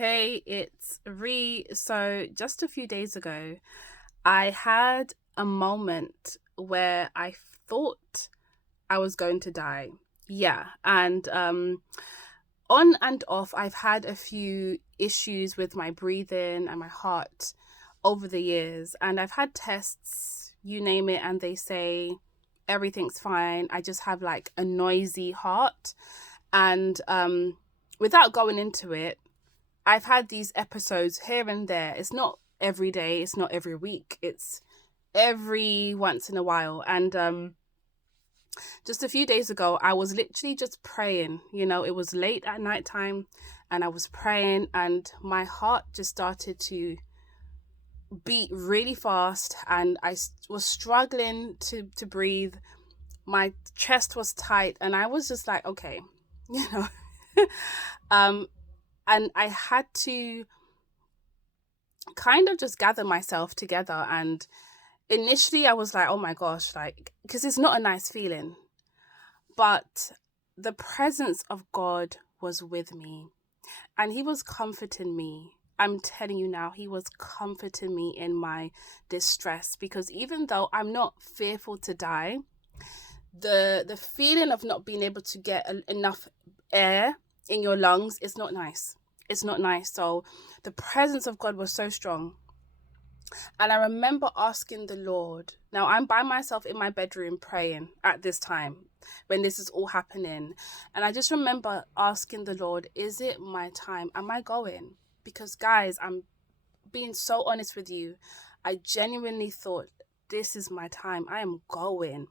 Hey, it's Ree. So, just a few days ago, I had a moment where I thought I was going to die. Yeah, and on and off, I've had a few issues with my breathing and my heart over the years, and I've had tests, you name it, and they say everything's fine. I just have like a noisy heart, and without going into it, I've had these episodes here and there. It's not every day, it's not every week. It's every once in a while. And just a few days ago, I was literally just praying. It was late at night time and I was praying and my heart just started to beat really fast and was struggling to breathe. My chest was tight and I was just like, okay, you know. um and I had to kind of just gather myself together. And initially I was like, oh my gosh, like, because it's not a nice feeling, but the presence of God was with me and he was comforting me. I'm telling you now, he was comforting me in my distress, because even though I'm not fearful to die, the feeling of not being able to get enough air in your lungs is not nice. It's not nice. So the presence of God was so strong. And I remember asking the Lord, now I'm by myself in my bedroom praying at this time when this is all happening. And I just remember asking the Lord, is it my time? Am I going? Because guys, I'm being so honest with you. I genuinely thought, this is my time. I am going.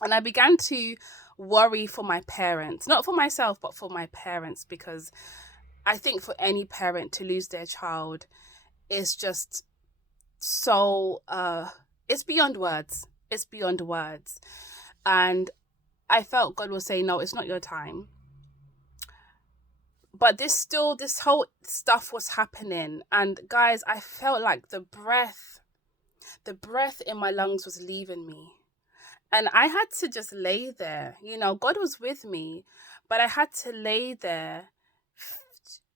And I began to worry for my parents, not for myself, but for my parents, because I think for any parent to lose their child is just so it's beyond words. It's beyond words. And I felt God was saying, no, it's not your time. But this whole stuff was happening. And guys, I felt like the breath in my lungs was leaving me. And I had to just lay there. God was with me, but I had to lay there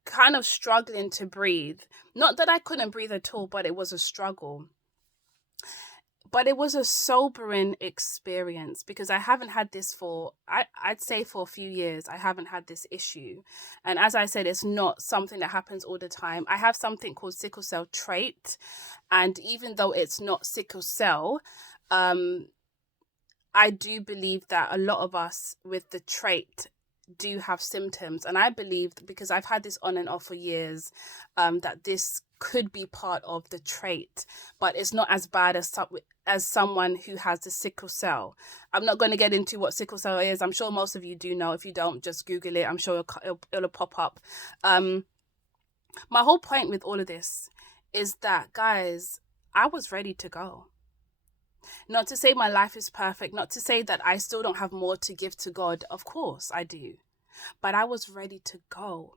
kind of struggling to breathe. Not that I couldn't breathe at all, but it was a struggle. But it was a sobering experience because I haven't had this I'd say for a few years. I haven't had this issue. And as I said, it's not something that happens all the time. I have something called sickle cell trait. And even though it's not sickle cell, I do believe that a lot of us with the trait do have symptoms. And I believe, because I've had this on and off for years, that this could be part of the trait, but it's not as bad as someone who has the sickle cell. I'm not going to get into what sickle cell is. I'm sure most of you do know. If you don't, just Google it. I'm sure it'll pop up. My whole point with all of this is that, guys, I was ready to go. Not to say my life is perfect, not to say that I still don't have more to give to God. Of course I do. But I was ready to go.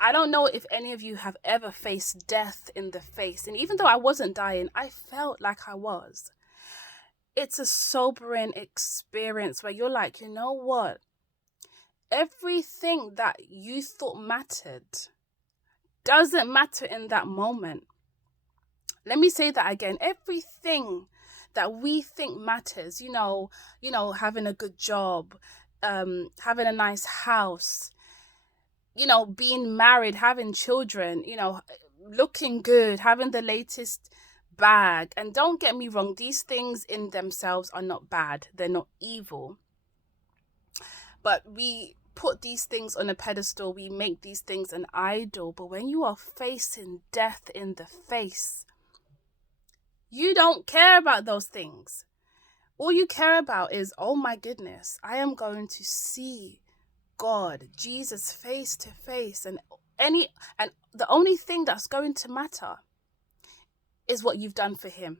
I don't know if any of you have ever faced death in the face. And even though I wasn't dying, I felt like I was. It's a sobering experience where you're like, you know what? Everything that you thought mattered doesn't matter in that moment. Let me say that again. Everything that we think matters, having a good job, having a nice house, being married, having children, looking good, having the latest bag. And don't get me wrong, these things in themselves are not bad. They're not evil. But we put these things on a pedestal. We make these things an idol. But when you are facing death in the face, you don't care about those things. All you care about is, oh my goodness, I am going to see God, Jesus, face to face. And the only thing that's going to matter is what you've done for him.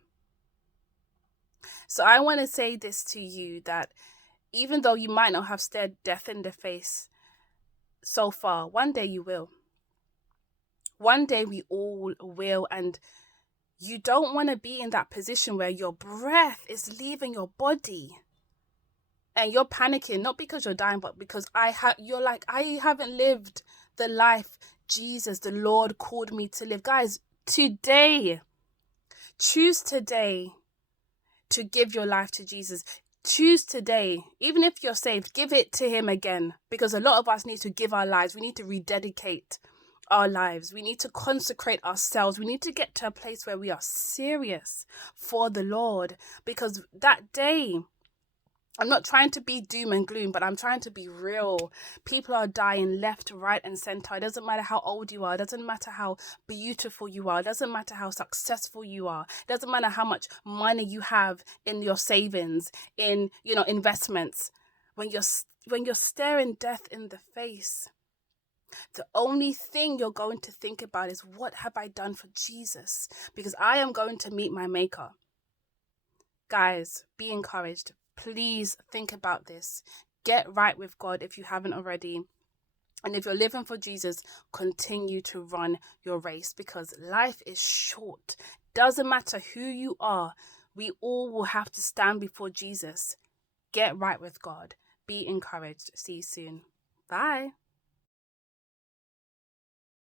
So I want to say this to you, that even though you might not have stared death in the face so far, one day you will. One day we all will. And you don't want to be in that position where your breath is leaving your body and you're panicking, not because you're dying, but because you're like, I haven't lived the life Jesus, the Lord called me to live. Guys, today, choose today to give your life to Jesus. Choose today, even if you're saved, give it to him again, because a lot of us need to give our lives. We need to rededicate our lives. We need to consecrate ourselves. We need to get to a place where we are serious for the Lord, because that day, I'm not trying to be doom and gloom, but I'm trying to be real. People are dying left, right, and center. It doesn't matter how old you are. It doesn't matter how beautiful you are. It doesn't matter how successful you are. It doesn't matter how much money you have in your savings, in, investments. When you're staring death in the face, the only thing you're going to think about is, what have I done for Jesus? Because I am going to meet my maker. Guys, be encouraged. Please think about this. Get right with God if you haven't already. And if you're living for Jesus, continue to run your race, because life is short. Doesn't matter who you are. We all will have to stand before Jesus. Get right with God. Be encouraged. See you soon. Bye.